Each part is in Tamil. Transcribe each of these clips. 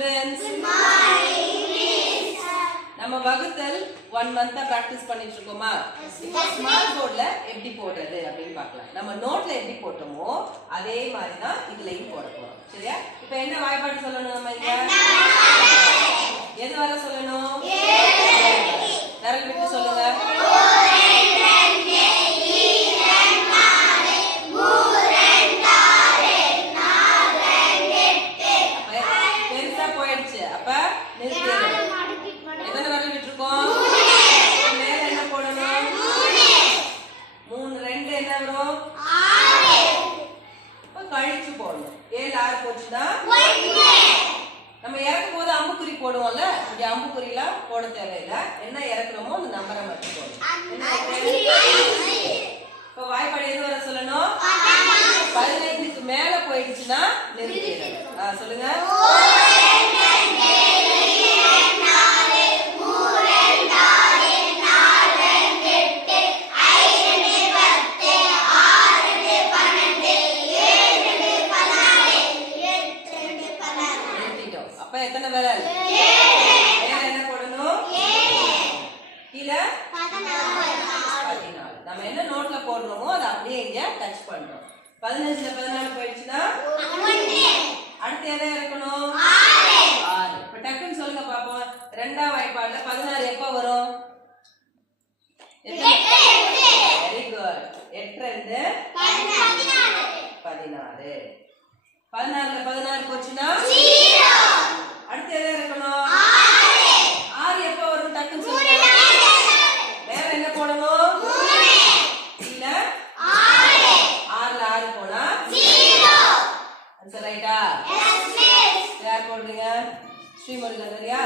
students. Good morning. நம்ம வகுத்தல் 1 மந்தா பிராக்டீஸ் பண்ணிட்டு இருக்கோமா? இப்போ ஸ்மார்ட் போர்ட்ல எப்படி போடுறது அப்படினு பார்க்கலாம். நம்ம நோட்ல எப்படி போட்டோமோ அதே மாதிரி தான் இதுலயும் போட போறோம். சரியா? இப்போ என்ன வாய்ப்பாடு சொல்லணும் நம்ம இங்க? எது வர சொல்லணும்? விரல் விட்டு சொல்லுங்க. பெருசா போயிடுச்சு. அப்ப நிறுத்திடணும். எத்தனை விரல் விட்டுருக்கோம்? மேல என்ன போடணும்? 3 2 என்ன வரும்? 6. இப்ப கழிச்சு போடணும். 7 6 போச்சுன்னா நம்ம இறக்கும் போது அம்புக்குறி போடுவோம்ல, இங்க அம்புக்குறிலாம் போட தேவையில்லை. என்ன இறக்குறோமோ அந்த நம்பரை மட்டும் போடணும். இப்ப வாய்ப்பாடு எது வர சொல்லணும்? 15க்கு மேல போயிடுச்சுன்னா நிறுத்திடணும். சொல்லுங்க. எத்தனை விரல்? மேல என்ன போடணும்? கீழ 14. நம்ம என்ன நோட்ல போடுறோமோ அதை அப்படியே இங்க டச் பண்றோம். 15ல 14 போயிடுச்சுன்னா அடுத்து எதை இறக்கணும்? 6. இப்ப டக்குன்னு சொல்லுங்க பாப்போம். ரெண்டாம் வாய்ப்பாடுல 16 எப்ப வரும்? Very good. 8 2 16. 16ல 16 போச்சுன்னா அடுத்து எதை இறக்கணும்? 6 எப்ப வரும்? டக்குன்னு சொல்லுங்க. மேல என்ன போடணும்? கீழ 6ல 6 போனா 0. ஆன்சர் ரைட்டா? Yes miss. யார் போடுறீங்க? ஸ்ரீமுருகன் சரியா?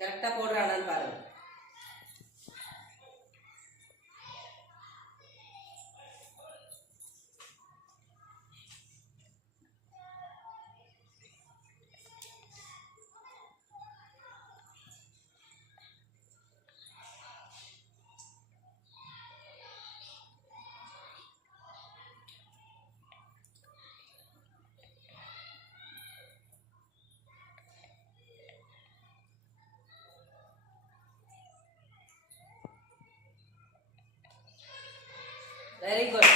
கரெக்டா போடுறானான்னு பாருங்க. Very good.